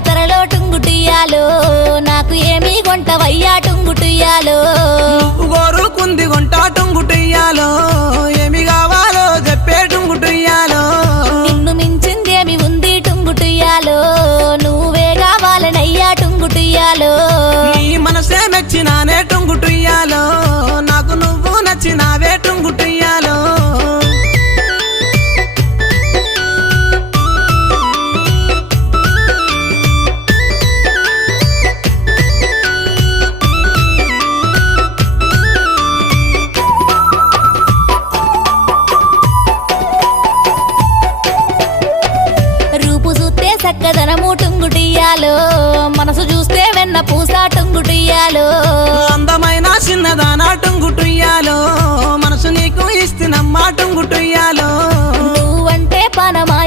జాతరలో టుంగుటియాలో నాకు ఏమీ కొంటవయ్యా టుంగుటియాలో గోరుకుంది కొంట టుంగుటియాలో ఏమి కావాలో చెప్పే టుంగుటియాలో నిన్ను మించిందేమి ఉంది టుంగుటియాలో నువ్వే కావాలనయ్యా టుంగుటియాలో నీ మనసే మెచ్చినానే టుంగుటియాలో నాకు నువ్వు నచ్చినావే టుంగుటియాలో రూపు చూస్తే చక్కదనము టుంగుటియాలో మనసు చూస్తే వెన్న పూస టుంగుటియాలో అందమైన చిన్నదానా టుంగుటియాలో మనసు నీకు ఇస్తున్నమ్మా టుంగుటియాలో నువ్వంటే పనమా